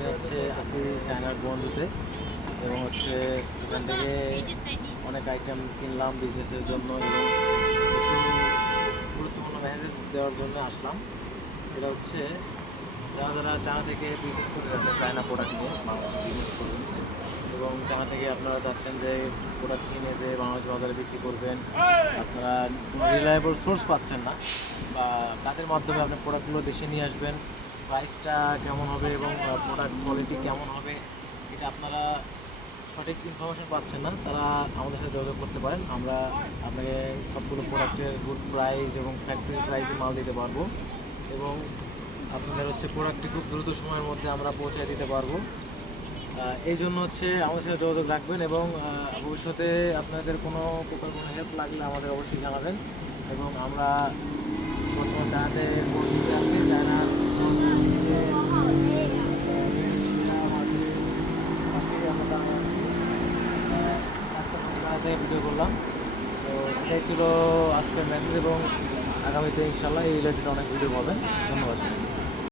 আমি হচ্ছে আসি চায়নার বন্ধুতে এবং হচ্ছে এখান থেকে অনেক আইটেম কিনলাম বিজনেসের জন্য এবং কিছু গুরুত্বপূর্ণ মেসেজ দেওয়ার জন্য আসলাম। এটা হচ্ছে যারা যারা চায়না থেকে বিজনেস করে যাচ্ছেন, চায়না প্রোডাক্ট নিয়ে বাংলাদেশে বিজনেস করবেন এবং চায়না থেকে আপনারা চাচ্ছেন যে প্রোডাক্ট কিনে যে বাংলাদেশ বাজারে বিক্রি করবেন, আপনারা কোনো রিলায়েবল সোর্স পাচ্ছেন না বা তাদের মাধ্যমে আপনার প্রোডাক্টগুলো দেশে নিয়ে আসবেন, প্রাইসটা কেমন হবে এবং প্রোডাক্ট কোয়ালিটি কেমন হবে এটা আপনারা সঠিক ইনফরমেশন পাচ্ছেন না, তারা আমাদের সাথে যোগাযোগ করতে পারেন। আমরা আপনাকে সবগুলো প্রোডাক্টের গুড প্রাইস এবং ফ্যাক্টরি প্রাইসে মাল দিতে পারবো এবং আপনাদের হচ্ছে প্রোডাক্টটি খুব দ্রুত সময়ের মধ্যে আমরা পৌঁছে দিতে পারবো। এই জন্য হচ্ছে আমাদের সাথে যোগাযোগ রাখবেন এবং ভবিষ্যতে আপনাদের কোনো প্রকার কোনো হেল্প লাগলে আমাদের অবশ্যই জানাবেন এবং আমরা বর্তমান চায়নাতে কোর্স দিতে আসছি। চায়না ভিডিও করলাম, তো এটাই ছিল আজকের মেসেজ এবং আগামীতে ইনশাল্লাহ এই রিলেটেড অনেক ভিডিও পাবেন। ধন্যবাদ।